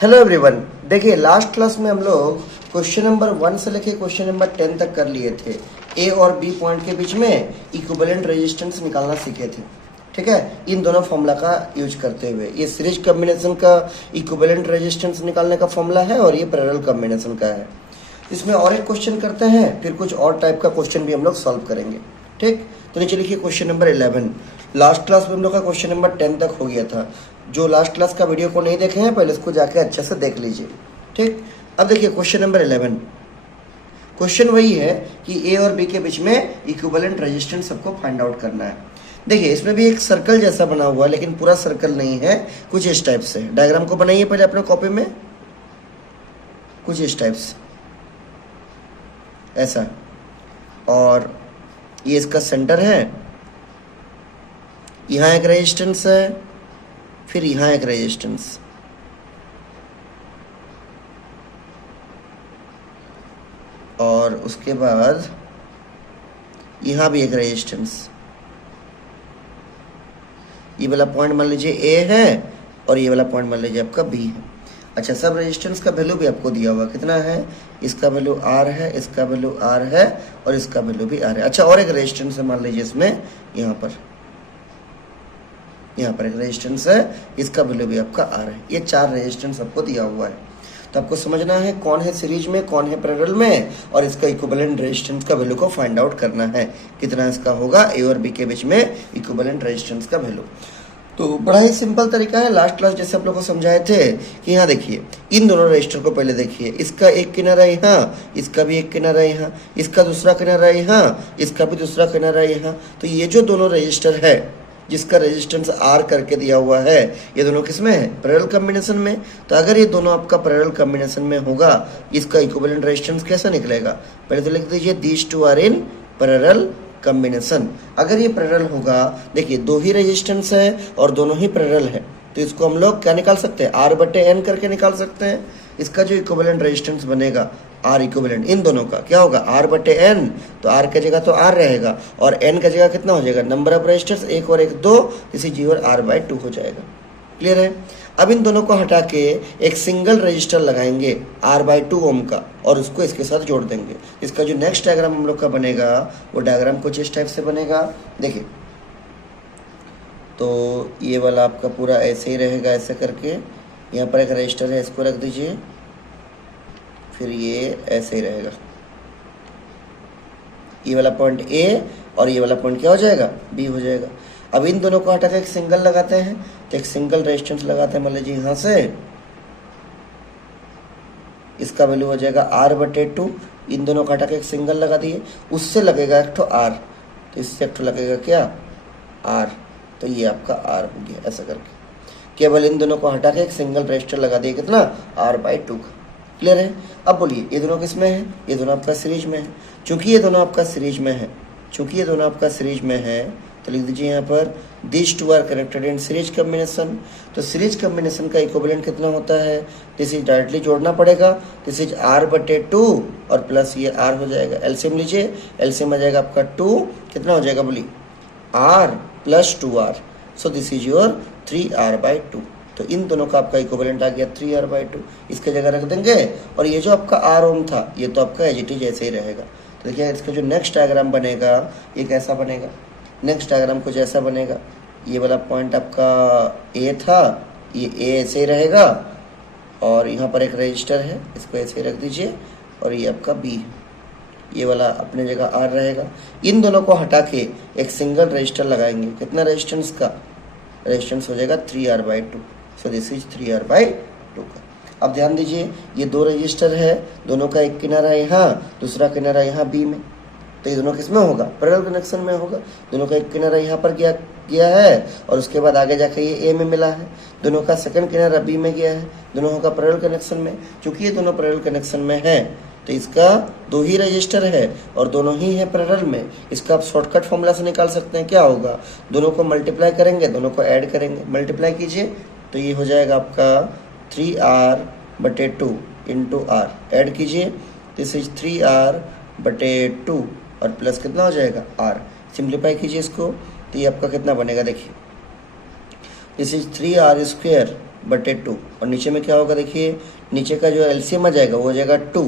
Hello everyone. देखिए last class में हम लोग क्वेश्चन नंबर 1 से लेके क्वेश्चन नंबर 10 तक कर लिए थे। ए और बी पॉइंट के बीच में इक्विवेलेंट रेजिस्टेंस निकालना सीखे थे। ठीक है, इन दोनों फॉर्मूला का यूज करते हुए ये सीरीज कॉम्बिनेशन का इक्विवेलेंट रेजिस्टेंस निकालने का फॉर्मूला है और ये पैरेलल कॉम्बिनेशन का है। इसमें और एक क्वेश्चन करते हैं, फिर कुछ और टाइप का क्वेश्चन भी हम लोग सॉल्व करेंगे। ठीक, तो नीचे लिखिए क्वेश्चन नंबर 11। लास्ट क्लास में हम लोग का क्वेश्चन नंबर 10 तक हो गया था। जो लास्ट क्लास का वीडियो को नहीं देखे हैं पहले इसको जाके अच्छे से देख लीजिए। ठीक, अब देखिए क्वेश्चन नंबर 11। क्वेश्चन वही है कि ए और बी के बीच में इक्विवेलेंट रेजिस्टेंस सबको फाइंड आउट करना है। देखिए इसमें भी एक सर्कल जैसा बना हुआ है, लेकिन पूरा सर्कल नहीं है, कुछ इस टाइप से। डायग्राम को बनाइए पहले अपने कॉपी में, कुछ इस टाइप से ऐसा, और ये इसका सेंटर है। यहाँ एक रेजिस्टेंस है, फिर यहाँ एक रेजिस्टेंस, और उसके बाद यहाँ भी एक रेजिस्टेंस। ये वाला पॉइंट मान लीजिए ए है और ये वाला पॉइंट मान लीजिए आपका बी है। अच्छा, सब रेजिस्टेंस का वैल्यू भी आपको दिया हुआ कितना है, इसका वैल्यू आर है, इसका वैल्यू आर है और इसका वैल्यू भी आर है। अच्छा, और एक रेजिस्टेंस है मान लीजिए इसमें, यहाँ पर एक रेजिस्टेंस है, इसका वैल्यू भी आपका आर है। ये 4 रेजिस्टेंस आपको दिया हुआ है। तो आपको समझना है कौन है सीरीज में, कौन है पैरेलल में, और इसका इक्विवेलेंट रेजिस्टेंस का वैल्यू को फाइंड आउट करना है। कितना इसका होगा ए और बी के बीच में इक्विवेलेंट रेजिस्टेंस का वैल्यू। तो बड़ा ही सिंपल तरीका है। लास्ट क्लास जैसे आप लोग को समझाए थे कि यहाँ देखिए इन दोनों रजिस्टर को पहले देखिए। इसका एक किनारा यहाँ, इसका भी एक किनारा यहाँ, इसका दूसरा किनारा यहाँ, इसका भी दूसरा किनारा यहाँ। तो ये जो दोनों रजिस्टर है जिसका रेजिस्टेंस आर करके दिया हुआ है, ये दोनों किस में है, पैरेलल कॉम्बिनेशन में। तो अगर ये दोनों आपका पैरेलल कॉम्बिनेशन में होगा, इसका इक्विवेलेंट रेजिस्टेंस कैसा निकलेगा, पहले तो लिख दीजिए these two are in parallel combination. अगर ये पैरेलल होगा, देखिए 2 ही रेजिस्टेंस है और दोनों ही पैरेलल है, तो इसको हम लोग क्या निकाल सकते हैं, आर बटे एन करके निकाल सकते हैं। इसका जो इक्विवेलेंट रेजिस्टेंस बनेगा आर इक्विवेलेंट, इन दोनों का क्या होगा, आर बटे एन। तो आर की जगह तो आर रहेगा और एन की जगह कितना हो जाएगा, नंबर ऑफ रेजिस्टर्स 1 और 1 2, इसी जी और आर बाई 2 हो जाएगा। क्लियर है। अब इन दोनों को हटा के एक सिंगल रजिस्टर लगाएंगे आर बाई 2 ओम का, और उसको इसके साथ जोड़ देंगे। इसका जो नेक्स्ट डायग्राम हम लोग का बनेगा वो डायग्राम कुछ इस टाइप से बनेगा। देखिए तो ये वाला आपका पूरा ऐसे ही रहेगा, ऐसे करके यहाँ पर एक रजिस्टर है, इसको रख दीजिए, फिर ये ऐसे ही रहेगा। ये वाला पॉइंट ए और ये वाला पॉइंट क्या हो जाएगा, बी हो जाएगा। अब इन दोनों को हटा के एक सिंगल लगाते हैं, तो एक सिंगल रेजिस्टेंस लगाते हैं, मान लीजिए यहाँ से, इसका वैल्यू हो जाएगा आर बटे 2। इन दोनों को हटा के एक सिंगल लगा दिए, उससे लगेगा एक ठो आर, तो इससे एक ठो लगेगा क्या, आर। तो ये आपका आर हो गया। ऐसा करके केवल इन दोनों को हटा के एक सिंगल रेजिस्टर लगा दिए, कितना, आर बाई 2 का। क्लियर है। अब बोलिए ये दोनों किस में है, ये दोनों आपका सीरीज में है। चूंकि ये दोनों आपका सीरीज में है, तो लिख दीजिए यहाँ पर this two are connected in series combination. तो सीरीज कॉम्बिनेशन का इक्विवेलेंट कितना होता है, दिस इज डायरेक्टली जोड़ना पड़ेगा, दिस इज आर बटे 2 और प्लस ये आर हो जाएगा। एलसीएम लीजिए, एलसीएम आ जाएगा आपका 2, कितना हो जाएगा बोलिए, R plus 2r। So this is your 3r by 2। तो इन दोनों का आपका इक्विवेलेंट आ गया 3r बाई 2। इसके जगह रख देंगे, और ये जो आपका r ओम था ये तो आपका एज इट इज ऐसे ही रहेगा। तो देखिए इसका जो नेक्स्ट डायग्राम बनेगा ये कैसा बनेगा, नेक्स्ट डायग्राम कुछ ऐसा बनेगा। ये वाला पॉइंट आपका ए था, ये ए ऐसे ही रहेगा, और यहाँ पर एक रजिस्टर है, इसको ऐसे ही रख दीजिए, और ये आपका बी है, ये वाला अपने जगह आर रहेगा। इन दोनों को हटा के एक सिंगल रजिस्टर लगाएंगे, कितना रेजिस्टेंस का, रेजिस्टेंस हो जाएगा 3r by 2। So this is 3r by 2 का। अब ध्यान दीजिए ये 2 रजिस्टर है, दोनों का एक किनारा यहाँ, दूसरा किनारा यहाँ बी में। तो ये दोनों किस में होगा, पैरेलल कनेक्शन में होगा। दोनों का एक किनारा यहाँ पर गया है और उसके बाद आगे जाके ये ए में मिला है। दोनों का सेकंड किनारा बी में गया है, दोनों होगा पैरेलल कनेक्शन में। चूंकि ये दोनों पैरेलल कनेक्शन में है, तो इसका 2 ही रजिस्टर है और दोनों ही है पैरेलल में। इसका आप शॉर्टकट फॉर्मूला से निकाल सकते हैं। क्या होगा, दोनों को मल्टीप्लाई करेंगे, दोनों को ऐड करेंगे, मल्टीप्लाई कीजिए, तो ये हो जाएगा आपका 3r बटे 2 इंटू आर। ऐड कीजिए, दिस इज 3r बटे 2 और प्लस कितना हो जाएगा, आर। सिंप्लीफाई कीजिए इसको, तो ये आपका कितना बनेगा, देखिए दिस इज 3r स्क्वायर बटे 2, और नीचे में क्या होगा देखिए, नीचे का जो एलसीएम आ जाएगा वो हो जाएगा 2,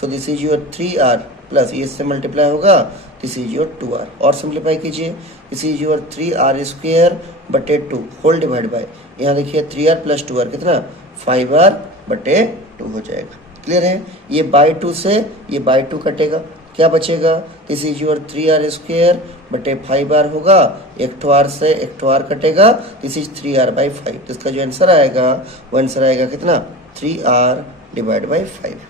सो this is your 3r plus ये इससे मल्टीप्लाई होगा, दिस इज योर 2r, और सिंप्लीफाई कीजिए, this is your 3r square बटे 2 होल डिवाइड बाय, यहाँ देखिए 3r प्लस 2r कितना 5r बटे 2 हो जाएगा। क्लियर है, ये बाई 2 से ये बाई 2 कटेगा, क्या बचेगा, this is your 3r square बटे 5r होगा, एक ठो r से एक ठो r कटेगा, दिस इज 3r बाई 5, तो इसका जो आंसर आएगा वो आंसर आएगा कितना 3r डिवाइड बाई 5।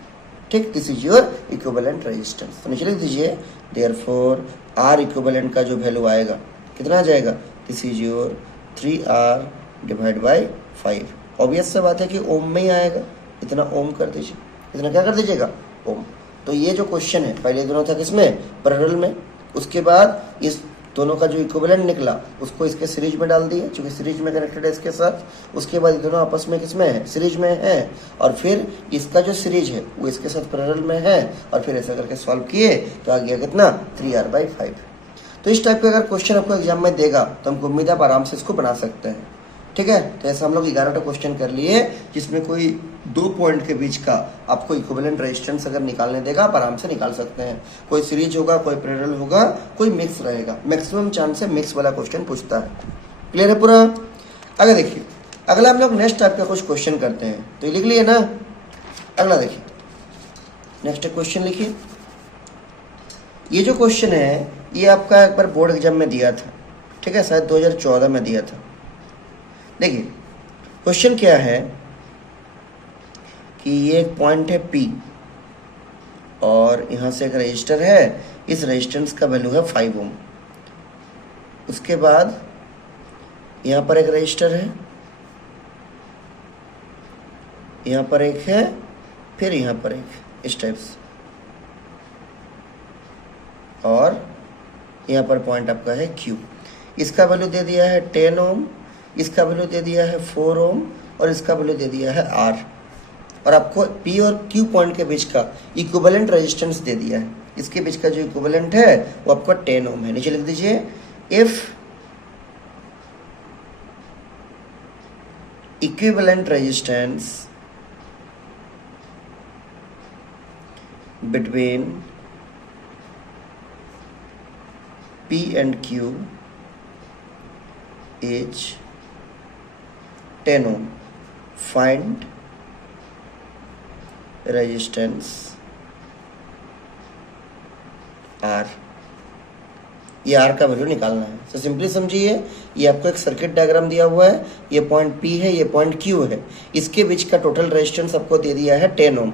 ठीक, this is your equivalent resistance. तो नीचे लिख दीजिए देयरफॉर r इक्विवेलेंट का जो वैल्यू आएगा कितना आ जाएगा, this is your 3r divide by 5। Obvious सा बात है कि ओम में ही आएगा, इतना ओम कर दीजिए, इतना क्या कर दीजिएगा ओम। तो ये जो क्वेश्चन है पहले दोनों था किसमें, पैरेलल में, उसके बाद इस दोनों का जो इक्विवेलेंट निकला उसको इसके सीरीज में डाल दिए, क्योंकि सीरीज में कनेक्टेड है इसके साथ, उसके बाद ये दोनों आपस में किसमें है, सीरीज में है, और फिर इसका जो सीरीज है वो इसके साथ पैरेलल में है, और फिर ऐसा करके सॉल्व किए तो आ गया कितना 3r बाई 5। तो इस टाइप का अगर क्वेश्चन आपको एग्जाम में देगा तो हमको उम्मीद है आप आराम से इसको बना सकते हैं। ठीक है, तो ऐसा हम लोग 11 क्वेश्चन कर लिए जिसमें कोई 2 पॉइंट के बीच का आपको इक्विवेलेंट रेजिस्टेंस अगर निकालने देगा आप आराम से निकाल सकते हैं। कोई सीरीज होगा, कोई पैरेलल होगा, कोई मिक्स रहेगा, मैक्सिमम चांस से मिक्स वाला क्वेश्चन पूछता है। क्लियर है पूरा। अगर देखिए अगला हम लोग नेक्स्ट टाइप का कुछ क्वेश्चन करते हैं, तो ये लिख लिए ना। अगला देखिए नेक्स्ट क्वेश्चन लिखिए। ये जो क्वेश्चन है ये आपका एक बार बोर्ड एग्जाम में दिया था, ठीक है, शायद 2014 में दिया था। देखिए क्वेश्चन क्या है कि ये एक पॉइंट है P और यहाँ से एक रजिस्टर है, इस रेजिस्टेंस का वैल्यू है 5 ओम। उसके बाद यहाँ पर एक रजिस्टर है, यहाँ पर एक है, फिर यहाँ पर एक, इस टाइप से, और यहाँ पर पॉइंट आपका है Q। इसका वैल्यू दे दिया है 10 ओम, इसका वैल्यू दे दिया है 4 ओम, और इसका वैल्यू दे दिया है R, और आपको P और Q पॉइंट के बीच का इक्विवेलेंट रेजिस्टेंस दे दिया है। इसके बीच का जो इक्विवेलेंट है वो आपका 10 ओम है। नीचे लिख दीजिए if equivalent resistance between P and Q is 10 ohm, find resistance R। ये R का वैल्यू निकालना है। तो सिंपली समझिए, ये आपको एक सर्किट डायग्राम दिया हुआ है, ये पॉइंट P है, ये पॉइंट Q है, इसके बीच का टोटल रेजिस्टेंस आपको दे दिया है 10 ओम।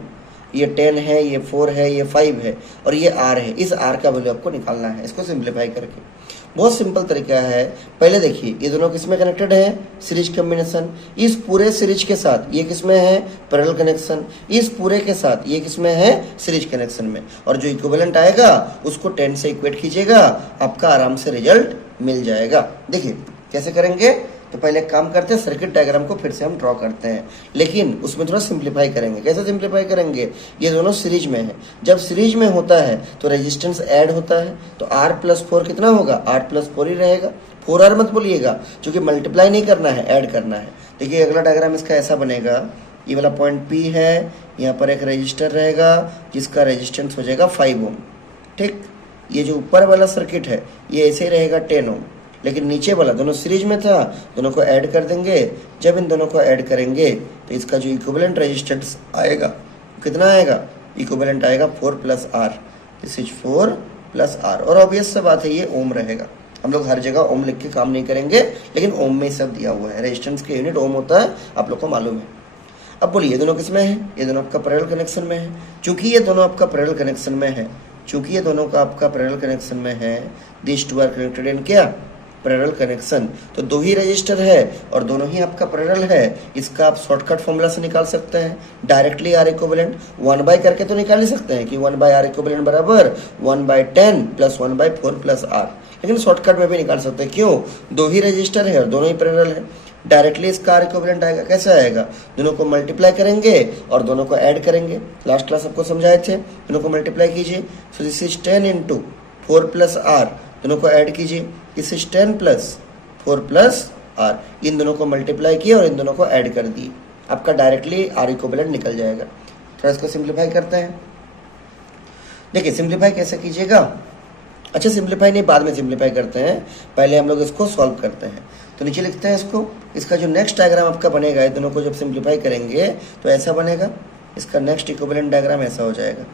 ये 10 है, ये 4 है, ये 5 है, और ये R है। इस R का वैल्यू आपको निकालना है, इसको सिंप्लीफाई करके। बहुत सिंपल तरीका है। पहले देखिए ये दोनों किसमें कनेक्टेड है, सीरीज कॉम्बिनेशन। इस पूरे सीरीज के साथ ये किसमें है, पैरेलल कनेक्शन। इस पूरे के साथ ये किसमें है, सीरीज कनेक्शन में। और जो इक्विवेलेंट आएगा उसको 10 से इक्वेट कीजिएगा, आपका आराम से रिजल्ट मिल जाएगा। देखिए कैसे करेंगे, तो पहले काम करते हैं, सर्किट डायग्राम को फिर से हम ड्रॉ करते हैं, लेकिन उसमें थोड़ा सिंप्लीफाई करेंगे। कैसे सिंप्लीफाई करेंगे, ये दोनों सीरीज में है, जब सीरीज में होता है तो रेजिस्टेंस ऐड होता है, तो R प्लस 4 कितना होगा, R प्लस 4 ही रहेगा। 4R मत बोलिएगा, क्योंकि मल्टीप्लाई नहीं करना है, ऐड करना है। देखिए अगला डायग्राम इसका ऐसा बनेगा, ये वाला पॉइंट P है, यहाँ पर एक रजिस्टर रहेगा जिसका रेजिस्टेंस हो जाएगा 5 ओम। ठीक, ये जो ऊपर वाला सर्किट है ये ऐसे ही रहेगा 10 ओम, लेकिन नीचे वाला दोनों सीरीज में था, दोनों को ऐड कर देंगे। जब इन दोनों को ऐड करेंगे तो इसका जो इक्विवेलेंट रेजिस्टेंस आएगा कितना आएगा, इक्विवेलेंट आएगा 4 plus R, this is 4 plus R। और ऑब्वियस सा बात है ये ओम रहेगा। हम लोग हर जगह ओम लिख के काम नहीं करेंगे, लेकिन ओम में सब दिया हुआ है, रेजिस्टेंस के यूनिट ओम होता है, आप लोग को मालूम है। अब बोलिए ये दोनों किसमें है, ये दोनों आपका पैरेलल कनेक्शन में है। चूंकि ये दोनों आपका पैरेलल कनेक्शन में है, चूंकि ये दोनों का आपका पैरेलल कनेक्शन में है, this two are connected in क्या, पैरेलल कनेक्शन। तो दो ही रजिस्टर है और दोनों ही आपका पैरेलल है, इसका आप शॉर्टकट फॉर्मूला से निकाल सकते हैं डायरेक्टली। R इक्विवेलेंट 1 बाय करके तो निकाल ही सकते हैं कि 1 बाय R इक्विवेलेंट बराबर 1 by 10 plus 1 by 4 plus R, लेकिन शॉर्टकट में भी निकाल सकते हैं। क्यों, दो ही रजिस्टर है और दोनों ही पैरेलल है। डायरेक्टली इसका R इक्विवेलेंट आएगा, कैसे आएगा, दोनों को मल्टीप्लाई करेंगे और दोनों को ऐड करेंगे। लास्ट क्लास आपको समझाए थे, दोनों को मल्टीप्लाई कीजिए, so this is 10 into 4 plus R, दोनों को ऐड कीजिए, this is 10 plus 4 plus R, इन दोनों को मल्टीप्लाई किया और इन दोनों को ऐड कर दिए, आपका डायरेक्टली आर इक्विवेलेंट निकल जाएगा। थोड़ा इसको सिंप्लीफाई करते हैं। देखिए सिंप्लीफाई कैसे कीजिएगा, अच्छा सिंप्लीफाई नहीं, बाद में सिंप्लीफाई करते हैं, पहले हम लोग इसको सॉल्व करते हैं। तो नीचे लिखते हैं इसको, इसका जो नेक्स्ट डायग्राम आपका बनेगा, ये दोनों को जब सिंप्लीफाई करेंगे तो ऐसा बनेगा, इसका नेक्स्ट इक्विवेलेंट डायग्राम ऐसा हो जाएगा,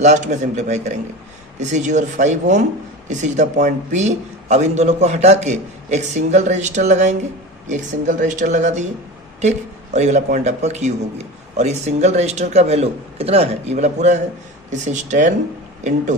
लास्ट में सिंप्लीफाई करेंगे। This is your 5 ohm, this is the point P। अब इन दोनों को हटा के एक सिंगल रजिस्टर लगाएंगे, एक सिंगल रजिस्टर लगा दिए, ठीक, और ये वाला पॉइंट आपका Q हो गया। और इस सिंगल रजिस्टर का वैल्यू कितना है, ये वाला पूरा है, this is 10 into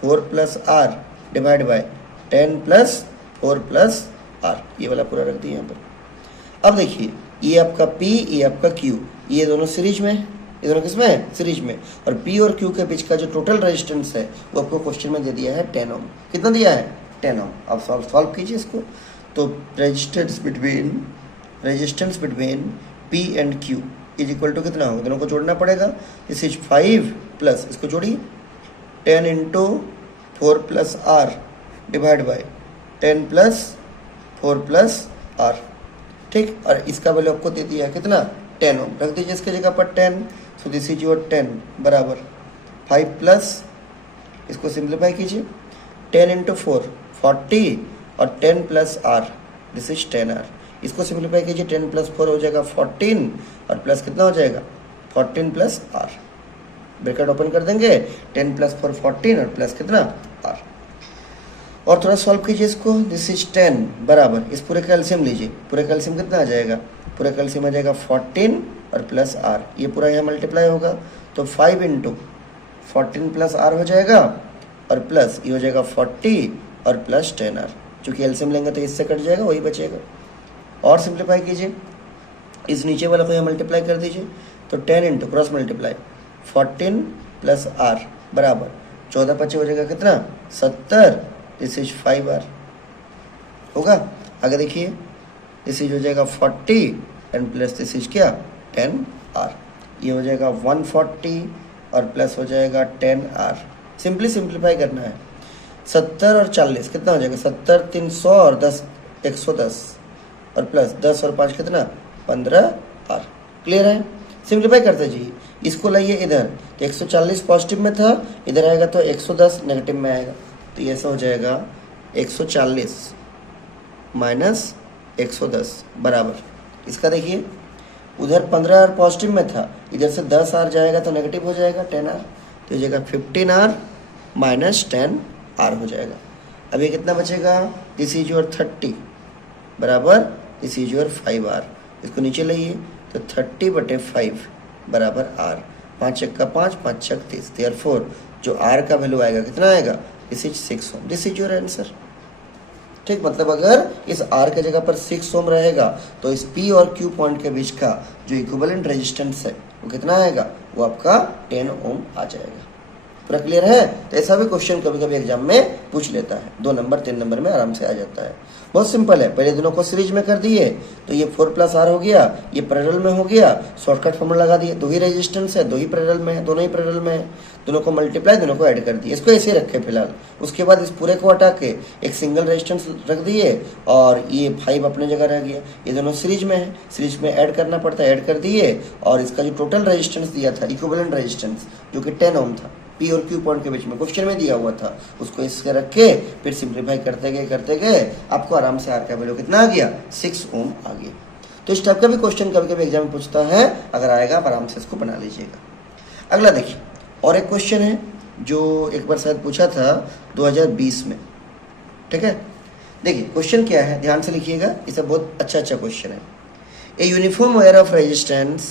4 plus R divide by 10 plus 4 plus R, ये वाला पूरा रख दिया यहाँ पर। अब देखिए ये आपका P, ये आपका Q, ये दोनों सीरीज में है, ये दोनों किसमें है, सीरीज में। और P और Q के बीच का जो टोटल रेजिस्टेंस है वो आपको क्वेश्चन में दे दिया है 10 ओम। कितना दिया है, 10 ओम। अब सॉल्व कीजिए इसको। तो resistance between P and Q is equal to कितना होगा, दोनों को जोड़ना पड़ेगा। दिस इज 5 प्लस, इसको जोड़िए, 10 into 4 plus R divide by 10 plus 4 plus R, ठीक। और इसका वैल्यू आपको दे दिया है कितना, 10 ओम। रख दीजिए इसके जगह पर 10, सो दिस इज योर 10 बराबर 5 प्लस, इसको सिंप्लीफाई कीजिए, 10 इंटू 4 40 और 10 plus R, this is 10 R. इसको सिंप्लीफाई कीजिए, 10 प्लस 4 हो जाएगा 14 और प्लस कितना हो जाएगा 14 प्लस आर, ब्रैकेट ओपन कर देंगे, 10 प्लस 4 14 और प्लस कितना आर। और थोड़ा सॉल्व कीजिए इसको, दिस इज 10 बराबर, इस पूरे का एलसीएम लीजिए, पूरे का एलसीएम कितना आ जाएगा, पूरे का एलसीएम आ जाएगा 14 और प्लस आर, ये पूरा यहाँ मल्टीप्लाई होगा, तो 5 इंटू 14 प्लस आर हो जाएगा और प्लस ये हो जाएगा 40 और प्लस 10 आर। चूँकि एलसीएम लेंगे तो इससे कट जाएगा, वही बचेगा। और सिंप्लीफाई कीजिए, इस नीचे वाला को यहाँ मल्टीप्लाई कर दीजिए, तो 10 into cross multiply 14 plus R बराबर 14 25 हो जाएगा कितना 70, दिस इज 5 आर होगा। आगे देखिए, दिस इज हो जाएगा 40 एंड प्लस दिस इज क्या 10 आर, ये हो जाएगा 140 और प्लस हो जाएगा 10 आर। सिंपली सिंप्लीफाई करना है, 70 और 40 कितना हो जाएगा, 70 300 और 10 110 और प्लस 10 और 5 कितना 15 आर। क्लियर है, सिंप्लीफाई करते जाइए। इसको लाइए इधर, तो 140 पॉजिटिव में था, इधर आएगा तो 110 नेगेटिव में आएगा, तो ये ऐसा हो जाएगा 140 माइनस 110 बराबर, इसका देखिए उधर 15 आर पॉजिटिव में था, इधर से 10 आर जाएगा तो नेगेटिव हो जाएगा 10 आर, तो ये जाएगा 15 आर माइनस 10 आर हो जाएगा। अब ये कितना बचेगा, दिस इज योर 30 बराबर दिस इज योर 5 आर। इसको नीचे लाइए, तो 30/5 बराबर आर, 5 1 का 5 5 6 30, देयरफॉर जो आर का वैल्यू आएगा कितना आएगा, this is 6 ohm, this is your answer. ठीक, मतलब अगर इस आर के जगह पर 6 ओम रहेगा तो इस पी और क्यू पॉइंट के बीच का जो इक्विवेलेंट रेजिस्टेंस है वो कितना आएगा, वो आपका 10 ओम आ जाएगा। पूरा क्लियर है। तो ऐसा भी क्वेश्चन कभी कभी एग्जाम में पूछ लेता है, 2 नंबर 3 नंबर में आराम से आ जाता है। बहुत सिंपल है, पहले दोनों को सीरीज में कर दिए तो ये 4 प्लस आर हो गया, ये पैरेलल में हो गया, शॉर्टकट फॉर्मूला लगा दिए, 2 ही रेजिस्टेंस है, 2 ही पैरेलल में है, दोनों ही पैरेलल में है, दोनों को मल्टीप्लाई, दोनों को ऐड कर दिए, इसको ऐसे ही रखे फिलहाल। उसके बाद इस पूरे को हटा के एक सिंगल रेजिस्टेंस रख दिए और ये 5 अपने जगह रह गया, ये दोनों सीरीज में है, सीरीज में ऐड करना पड़ता है, ऐड कर दिए और इसका जो टोटल रेजिस्टेंस दिया था इक्विवेलेंट रेजिस्टेंस जो कि 10 ओम था, पी और क्यू पॉइंट के बीच में क्वेश्चन में दिया हुआ था, उसको इसके रख के फिर सिंप्लीफाई करते गए आपको आराम से आर का वैल्यू कितना आ गया, 6 ओम आ गया। तो इस टाइप का भी क्वेश्चन कभी कभी एग्जाम में पूछता है, अगर आएगा आप आराम से इसको बना लीजिएगा। अगला देखिए, और एक क्वेश्चन है जो एक बार शायद पूछा था 2020 में, ठीक है। देखिए क्वेश्चन क्या है, ध्यान से लिखिएगा, इसे बहुत अच्छा क्वेश्चन है। A uniform wire of resistance,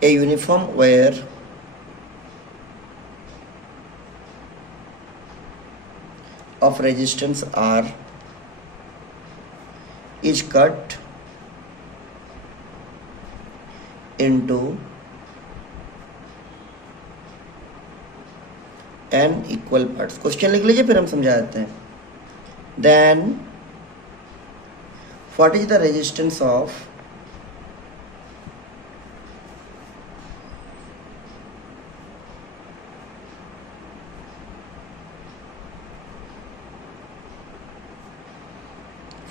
a uniform wire of resistance R is cut into n equal parts। Question लिख लीजिए फिर हम समझा देते हैं। Then what is the resistance of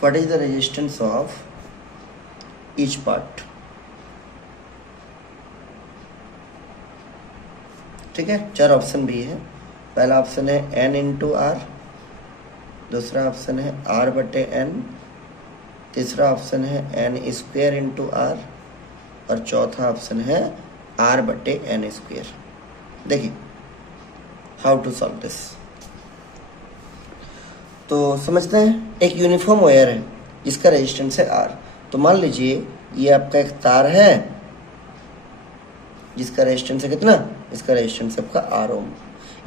what is the resistance of each part. ठीक है, 4 option भी है। पहला ऑप्शन है n इंटू आर, दूसरा ऑप्शन है r बटे n, तीसरा ऑप्शन है n स्क्वेयर इंटू आर, और चौथा ऑप्शन है r बटे n स्क्वेयर। देखिए हाउ टू सॉल्व दिस। तो समझते हैं, एक यूनिफॉर्म वायर है जिसका रेजिस्टेंस है r। तो मान लीजिए ये आपका एक तार है जिसका रेजिस्टेंस है कितना, इसका रेजिस्टेंस आपका r ओम।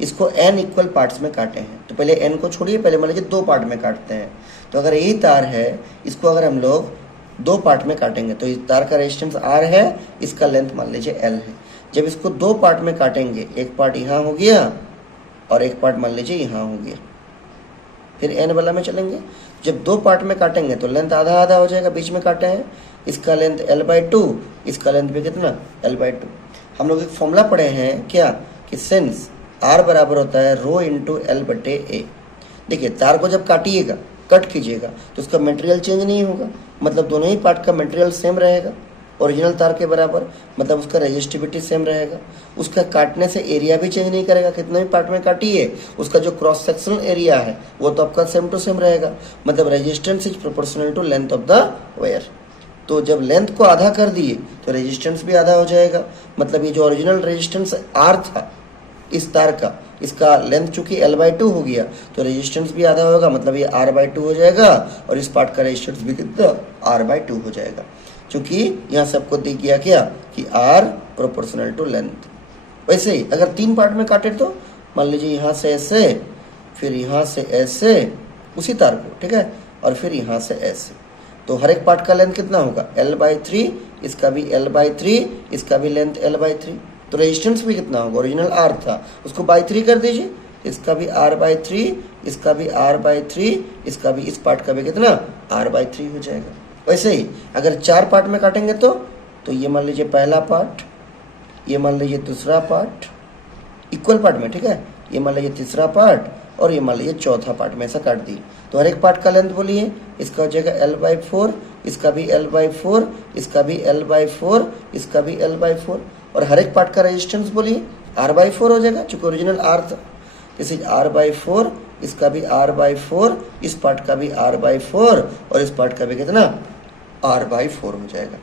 इसको n इक्वल पार्ट्स में काटे हैं। तो पहले n को छोड़िए, पहले मान लीजिए 2 पार्ट में काटते हैं। तो अगर यही तार है, इसको अगर हम लोग 2 पार्ट में काटेंगे तो इस तार का रेजिस्टेंस r है, इसका लेंथ मान लीजिए l है। जब इसको 2 पार्ट में काटेंगे, एक पार्ट यहाँ हो गया और एक पार्ट मान लीजिए यहाँ हो गया, फिर n वाला में चलेंगे। जब 2 पार्ट में काटेंगे तो लेंथ आधा आधा हो जाएगा, बीच में काटे हैं, इसका लेंथ l/2, इसका लेंथ भी कितना l/2। हम लोग एक फॉर्मूला पढ़े हैं क्या, कि सिंस r बराबर होता है रो इंटू एल बटे ए। देखिए तार को जब काटिएगा, कट कीजिएगा, तो उसका मटेरियल चेंज नहीं होगा, मतलब दोनों ही पार्ट का मटेरियल सेम रहेगा, ओरिजिनल तार के बराबर, मतलब उसका रेजिस्टिविटी सेम रहेगा। उसका काटने से एरिया भी चेंज नहीं करेगा, कितना भी पार्ट में काटिए उसका जो क्रॉस सेक्शनल एरिया है वो तो आपका सेम टू सेम रहेगा, मतलब resistance is proportional to length of the wire. तो जब लेंथ को आधा कर दिए तो रेजिस्टेंस भी आधा हो जाएगा, मतलब ये जो ओरिजिनल रेजिस्टेंस R था इस तार का, इसका लेंथ चूंकि l/2 हो गया तो रेजिस्टेंस भी आधा होगा, मतलब ये r/2 हो जाएगा, और इस पार्ट का रेजिस्टेंस भी कितना r/2 हो जाएगा, क्योंकि यहाँ से आपको दिख गया क्या कि r प्रोपोर्शनल टू लेंथ। वैसे ही अगर 3 पार्ट में काटे तो मान लीजिए यहाँ से ऐसे, फिर यहाँ से ऐसे उसी तार को, ठीक है, और फिर यहाँ से ऐसे, तो हर एक पार्ट का लेंथ कितना होगा l/3, इसका भी l/3, इसका भी लेंथ l/3। तो रेजिस्टेंस भी कितना होगा, ओरिजिनल r था उसको बाई 3 कर दीजिए, इसका भी r/3, इसका भी r/3, इसका भी, इस पार्ट का भी कितना r/3 हो जाएगा। वैसे ही अगर 4 पार्ट में काटेंगे तो ये मान लीजिए पहला पार्ट, ये मान लीजिए दूसरा पार्ट, इक्वल पार्ट में, ठीक है, ये मान लीजिए तीसरा पार्ट, और ये मान लीजिए चौथा पार्ट में, ऐसा काट दिए। तो हर एक पार्ट का लेंथ बोलिए, इसका हो जाएगा l/4, इसका भी l/4, इसका भी l/4, इसका भी l/4, और हर एक पार्ट का रेजिस्टेंस बोलिए r/4 हो जाएगा, चूंकि ओरिजिनल r था, दिस इज r/4, इसका भी r/4, इस पार्ट का भी r/4, और इस पार्ट का भी कितना r/4 हो जाएगा।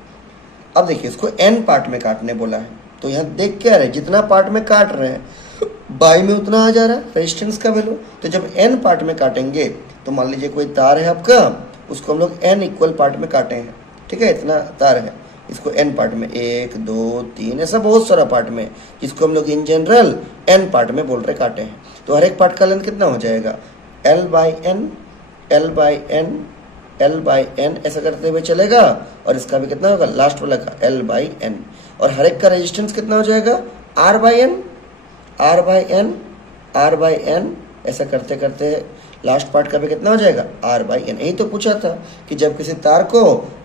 अब देखिए इसको n पार्ट में काटने बोला है, तो यहाँ देख क्या रहे, जितना पार्ट में काट रहे हैं बाई में उतना आ जा रहा है रेजिस्टेंस का वैल्यू। तो जब n पार्ट में काटेंगे तो मान लीजिए कोई तार है आपका, उसको हम लोग n इक्वल पार्ट में काटे हैं, ठीक है, इतना तार है, इसको n पार्ट में 1 2 3 ऐसा बहुत सारा पार्ट में, जिसको हम लोग इन जनरल n पार्ट में बोल रहे काटे हैं। तो हर एक पार्ट का लेंथ कितना हो जाएगा l/n, l/n, l/n, ऐसा करते हुए चलेगा, और इसका भी कितना होगा लास्ट वाला का l/n, और हर एक का रेजिस्टेंस कितना हो जाएगा r/n, r/n, r/n, ऐसा करते करते लास्ट पार्ट का भी कितना हो जाएगा r/n। यही तो पूछा था कि जब किसी तार को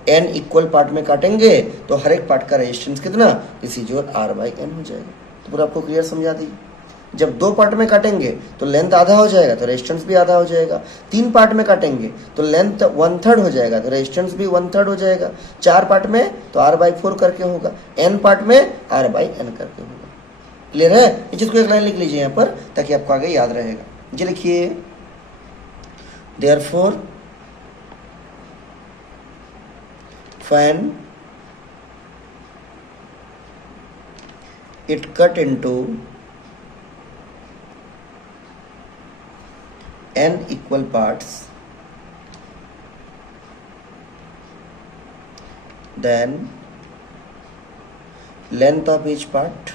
n इक्वल पार्ट में काटेंगे तो हर एक पार्ट का रेजिस्टेंस कितना, इसी जो r/n हो जाएगा। तो पूरा आपको क्लियर समझा दी। जब 2 पार्ट में काटेंगे तो लेंथ आधा हो जाएगा तो रेजिस्टेंस भी आधा हो जाएगा, 3 पार्ट में काटेंगे तो लेंथ 1/3 हो जाएगा तो रेजिस्टेंस भी 1/3 हो जाएगा, 4 पार्ट में तो r/4 करके होगा, n पार्ट में r/n करके होगा। क्लियर है? इस चीज को एक लाइन लिख लीजिए यहाँ पर ताकि आपको आगे याद रहेगा। जी लिखिए, therefore when it cut into n equal parts, then length of each part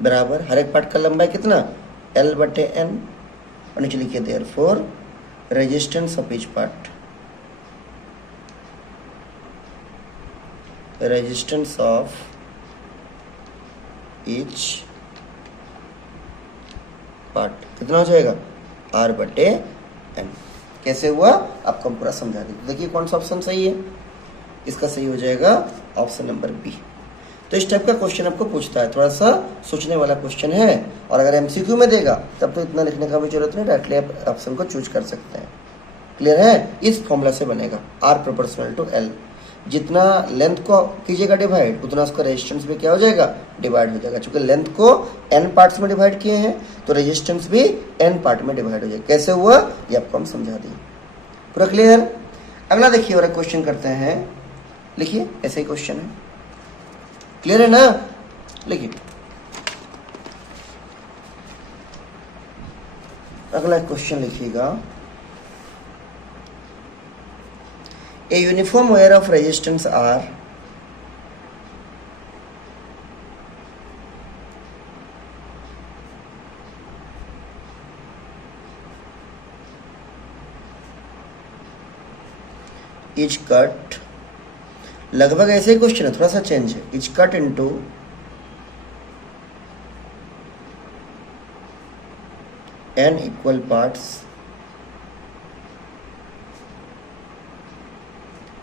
बराबर हर एक पार्ट का लंबाई कितना l/n, और नीचे लिखिए therefore resistance of each part, resistance of each part कितना हो जाएगा r/n। कैसे हुआ आपको हम पूरा समझा देंगे। देखिए कौन सा ऑप्शन सही है, इसका सही हो जाएगा ऑप्शन नंबर बी। तो इस टाइप का क्वेश्चन आपको पूछता है, थोड़ा सा सोचने वाला क्वेश्चन है। और अगर एमसीक्यू में देगा तब तो इतना लिखने का भी जरूरत नहीं, डायरेक्टली आप ऑप्शन को चूज कर सकते हैं। क्लियर है? इस फॉर्मूला से बनेगा आर प्रोपोर्शनल टू एल। जितना लेंथ को कीजिएगा डिवाइड, उतना उसका रेजिस्टेंस भी क्या हो जाएगा, डिवाइड हो जाएगा। क्योंकि लेंथ को n पार्ट्स में डिवाइड किए हैं तो रेजिस्टेंस भी n पार्ट में डिवाइड हो जाएगा। कैसे हुआ ये आपको हम समझा दिए। पूरा क्लियर? अगला देखिए और एक क्वेश्चन करते हैं, लिखिए ऐसे ही क्वेश्चन है। क्लियर है ना? लिखिए अगला क्वेश्चन लिखिएगा। A uniform wire of resistance R is cut, लगभग ऐसे ही क्वेश्चन है, थोड़ा सा चेंज है। Is cut into n equal parts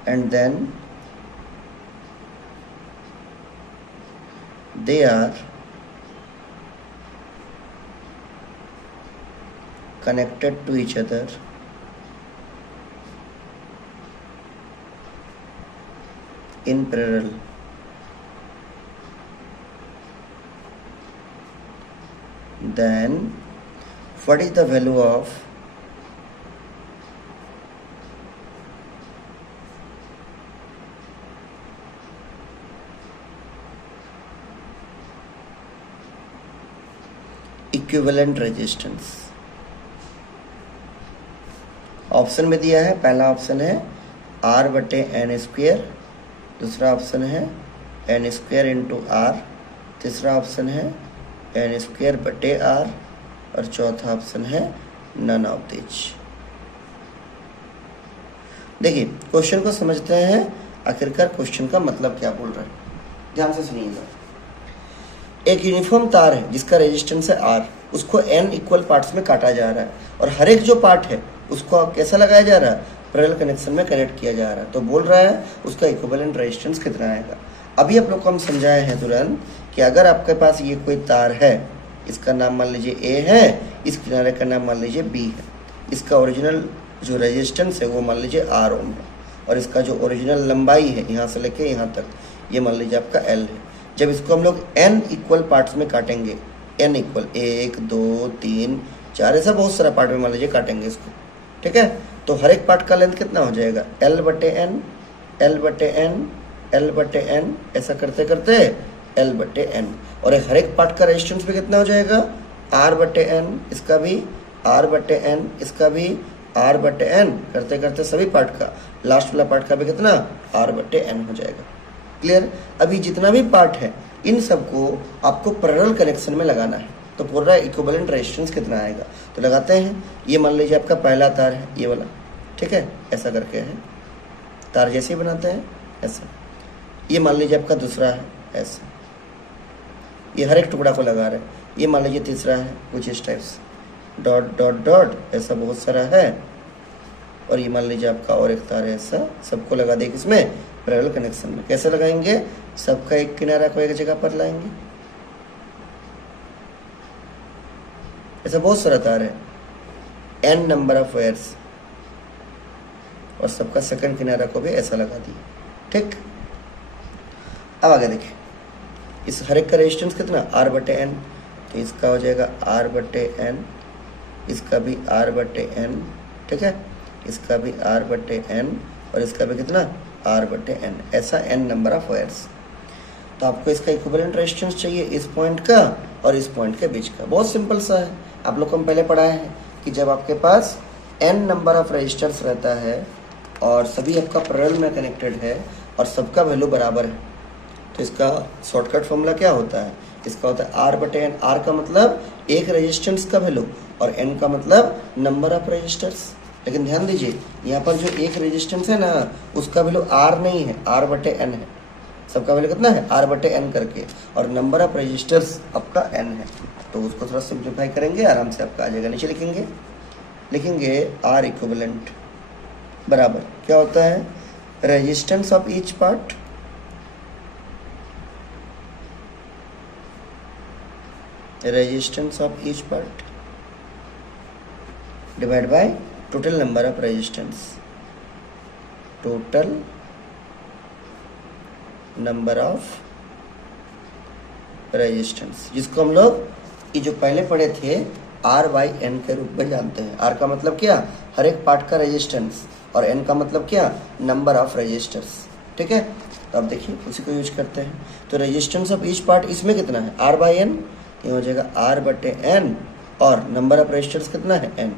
and then they are connected to each other in parallel. Then what is the value of equivalent resistance? Option में दिया है, पहला ऑप्शन है R बटे एन स्क्वेयर, दूसरा ऑप्शन है N square into are, तीसरा option है एन स्क्वेयर बटे आर और चौथा ऑप्शन है नन ऑफ दिस। देखिए क्वेश्चन को समझते हैं, आखिरकार क्वेश्चन का मतलब क्या बोल रहा है, ध्यान से सुनिएगा। एक यूनिफॉर्म तार है जिसका रेजिस्टेंस है R, उसको n इक्वल पार्ट्स में काटा जा रहा है और हर एक जो पार्ट है उसको कैसा लगाया जा रहा है, पैरेलल कनेक्शन में कनेक्ट किया जा रहा है। तो बोल रहा है उसका इक्विवेलेंट रेजिस्टेंस कितना आएगा। अभी आप लोग को हम समझाए हैं तुरंत कि अगर आपके पास ये कोई तार है, इसका नाम मान लीजिए A है, इस किनारे का नाम मान लीजिए B है, इसका ओरिजिनल जो रेजिस्टेंस है वो मान लीजिए R ओम है और इसका जो ओरिजिनल लंबाई है यहाँ से लेके यहाँ तक ये मान लीजिए आपका L है। जब इसको हम लोग n इक्वल पार्ट्स में काटेंगे, n इक्वल 1 2 3 4 ऐसा बहुत सारा पार्ट में मान लीजिए काटेंगे इसको, ठीक है। तो हर एक पार्ट का लेंथ कितना हो जाएगा, L बटे n L बटे n L बटे n, ऐसा करते करते L बटे n। और हर एक पार्ट का रेजिस्टेंस भी कितना हो जाएगा, R बटे n, इसका भी R बटे n, इसका भी R बटे n, करते करते सभी पार्ट का लास्ट वाला पार्ट का भी कितना, R बटे n हो जाएगा। क्लियर? अभी जितना भी पार्ट है इन सबको आपको पैरेलल कनेक्शन में लगाना है। तो पूरा इक्विवेलेंट रेजिस्टेंस कितना आएगा, तो लगाते हैं। ये मान लीजिए आपका पहला तार है ये वाला, ठीक है, ऐसा करके है, तार जैसे ही बनाते हैं ऐसा। ये मान लीजिए आपका दूसरा है ऐसा, ये हर एक टुकड़ा को लगा रहे हैं। ये मान लीजिए तीसरा है कुछ इस टाइप से, डॉट डॉट डॉट ऐसा बहुत सारा है। और ये मान लीजिए आपका और एक तार है ऐसा, सबको लगा दें इसमें पैरेलल कनेक्शन में। कैसे लगाएंगे, सबका एक किनारा को एक जगह पर लाएंगे, ऐसा बहुत सारा तार है, n नंबर ऑफ वायर्स, और सबका सेकंड किनारा को भी ऐसा लगा दिए, ठीक। अब आगे देखिए, इस हर एक का रेजिस्टेंस कितना, R बटे n, तो इसका हो जाएगा R बटे n, इसका भी R बटे n, ठीक है, इसका भी R बटे n और इसका भी कितना, R बटे n, ऐसा n नंबर ऑफ वायर्स। तो आपको इसका इक्विवेलेंट रेजिस्टेंस चाहिए इस पॉइंट का और इस पॉइंट के बीच का। बहुत सिंपल सा है, आप लोग को हम पहले पढ़ाए हैं कि जब आपके पास n नंबर ऑफ रजिस्टर्स रहता है और सभी आपका पैरेलल में कनेक्टेड है और सबका वैल्यू बराबर है, तो इसका शॉर्टकट फॉर्मूला क्या होता है, इसका होता है R बटे n। R का मतलब एक रेजिस्टेंस का वैल्यू और n का मतलब नंबर ऑफ रजिस्टर्स। लेकिन ध्यान दीजिए यहाँ पर जो एक रेजिस्टेंस है ना उसका वैल्यू R नहीं है, R बटे n है। सबका वैल्यू कितना है, R बटे n करके, और नंबर ऑफ रजिस्टर्स आपका n है। तो उसको थोड़ा सिंप्लीफाई करेंगे, आराम से आपका आ जाएगा। नीचे लिखेंगे R इक्विवेलेंट बराबर क्या होता है, resistance of each part resistance of each part divide by total number of resistance, total number of resistance, जिसको हम लोग ये जो पहले पढ़े थे R/N के रूप में जानते हैं। R का मतलब क्या, हर एक पार्ट का रेजिस्टेंस, और N का मतलब क्या, नंबर ऑफ रेजिस्टर्स। ठीक है, तो अब देखिए उसी को यूज करते हैं। तो रेजिस्टेंस ऑफ ईच पार्ट इसमें कितना है, R/N, ये हो जाएगा R/N, और नंबर ऑफ रेजिस्टर्स कितना है, N।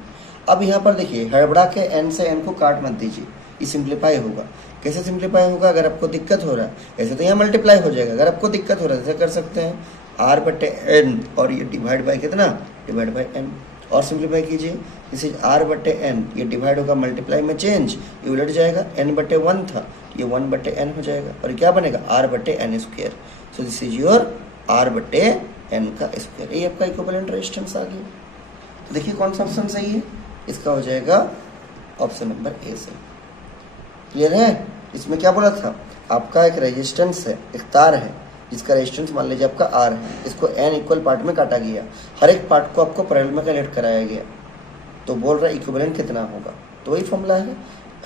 अब यहाँ पर देखिए हड़बड़ा के N से N को काट मत दीजिए, ये सिंप्लीफाई होगा। कैसे सिंप्लीफाई होगा, अगर आपको दिक्कत हो रहा है ऐसे तो यहाँ मल्टीप्लाई हो जाएगा, अगर आपको दिक्कत हो रहा है ऐसे कर सकते हैं R/N और ये डिवाइड बाय कितना, डिवाइड बाय N, और सिंप्लीफाई कीजिए, दिस इज R/N, ये डिवाइड होगा मल्टीप्लाई में चेंज, ये उलट जाएगा, N/1 था, ये 1/N हो जाएगा, और क्या बनेगा R/N square. So this is your R/N का स्क्वायर, ये आपका इक्विवेलेंट रेजिस्टेंस आ गया। तो देखिए कौन सा ऑप्शन सही है, इसका हो जाएगा ऑप्शन नंबर ए से। क्लियर है, इसमें क्या बोला था, आपका एक रेजिस्टेंस है, एक तार है जिसका रेजिस्टेंस मान लीजिए आपका R है, इसको N इक्वल पार्ट में काटा गया, हर एक पार्ट को आपको पैरेलल में कनेक्ट कराया गया, तो बोल रहा है इक्विवेलेंट कितना होगा, तो वही फॉर्मूला है,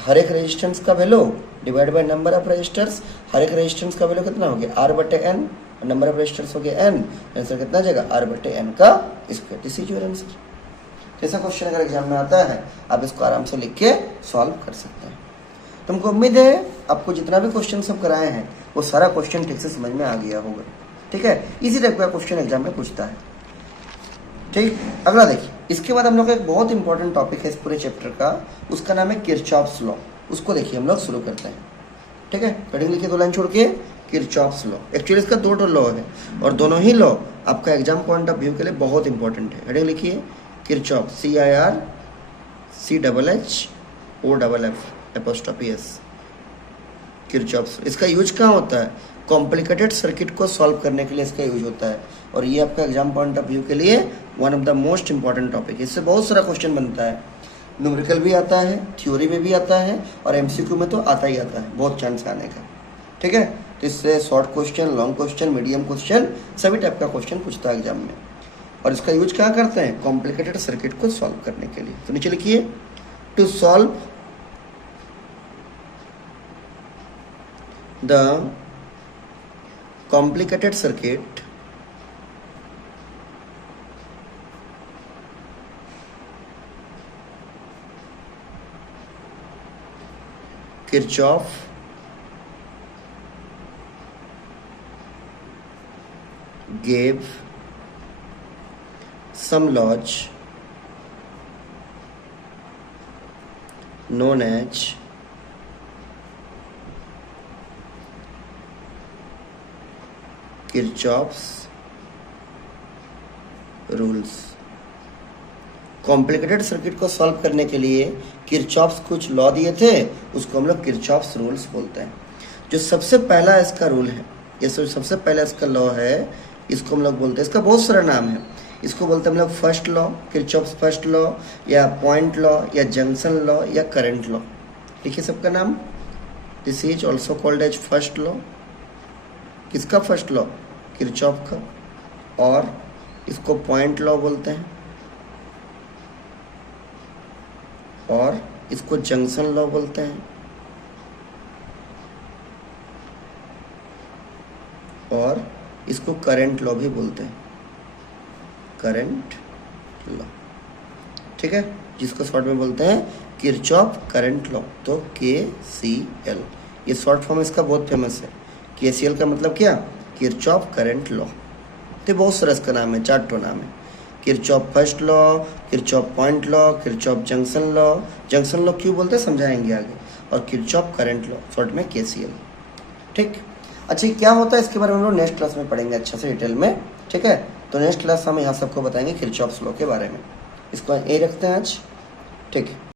हर एक रेजिस्टेंस का value divide by number of resistors, हर एक रेजिस्टेंस का वैल्यू कितना हो गया R/N, नंबर ऑफ रेजिस्टर्स हो गया N, आंसर कितना आ जाएगा R/N का square. This is your answer. ऐसा क्वेश्चन अगर एग्जाम में आता है आप इसको आराम से लिख के सॉल्व कर सकते हैं। तुमको उम्मीद है आपको जितना भी क्वेश्चन सब कराए हैं वो सारा क्वेश्चन ठीक से समझ में आ गया होगा। ठीक है, इसी टाइप का क्वेश्चन एग्जाम में पूछता है। ठीक, अगला देखिए, इसके बाद हम लोग का एक बहुत इंपॉर्टेंट टॉपिक है इस पूरे चैप्टर का, उसका नाम है किरचॉफ्स लॉ। उसको देखिए हम लोग शुरू करते हैं। ठीक है, हेडिंग लिखिए 2 लाइन छोड़ के, किरचॉफ्स लॉ। एक्चुअली इसका 2 लॉ है और दोनों ही लॉ आपका एग्जाम पॉइंट ऑफ व्यू के लिए बहुत इंपॉर्टेंट है। हेडिंग लिखिए किरचॉफ, CIRCHOFF', किरचॉफ्स। इसका यूज कहाँ होता है, कॉम्प्लिकेटेड सर्किट को सॉल्व करने के लिए इसका यूज होता है, और ये आपका एग्जाम पॉइंट ऑफ व्यू के लिए one of the most important topic. इससे बहुत सारा क्वेश्चन बनता है, न्यूमेरिकल भी आता है, थ्योरी में भी आता है, और MCQ में तो आता ही आता है, बहुत चांस आने का। ठीक है, तो इससे short question, long question, medium question, सभी टाइप का क्वेश्चन पूछता है एग्जाम में, और इसका यूज कहाँ करते हैं, कॉम्प्लिकेटेड सर्किट को सॉल्व करने के लिए। तो नीचे लिखिए, to solve the complicated circuit Kirchhoff gave some laws known as Kirchhoff's rules. Complicated circuit को सॉल्व करने के लिए किरचॉफ्स कुछ लॉ दिए थे, उसको हम लोग किरचॉफ्स रूल्स बोलते हैं। जो सबसे पहला इसका रूल है, ये सबसे पहला इसका लॉ है, इसको हम लोग बोलते हैं, इसका बहुत सारा नाम है, इसको बोलते हैं हम लोग first law, Kirchhoff's first law, या पॉइंट लॉ, या जंक्शन लॉ, या करंट लॉ। देखिए सबका नाम, this is also called as first law. किसका फर्स्ट लॉ, किरचॉफ का, और इसको पॉइंट लॉ बोलते हैं, और इसको जंक्शन लॉ बोलते हैं, और इसको करंट लॉ भी बोलते हैं, करंट लॉ। ठीक है, जिसको शॉर्ट में बोलते हैं किरचॉफ करंट लॉ, तो KCL, ये शॉर्ट फॉर्म इसका बहुत फेमस है। KCL का मतलब क्या, किरचॉफ करंट लॉ। तो बहुत सारा इसका नाम है, 4 नाम है, Kirchhoff first law, Kirchhoff point law, Kirchhoff junction law. Junction law क्यों बोलते हैं समझाएंगे आगे, और किरचॉफ करंट लॉ, शॉर्ट में KCL। ठीक, अच्छा क्या होता है इसके बारे में हम लोग नेक्स्ट क्लास में पढ़ेंगे अच्छा से डिटेल में। ठीक है, तो नेक्स्ट क्लास हम यहाँ सबको बताएंगे किरचॉफ्स लॉ के बारे में। इसको ए रखते हैं आज। ठीक है।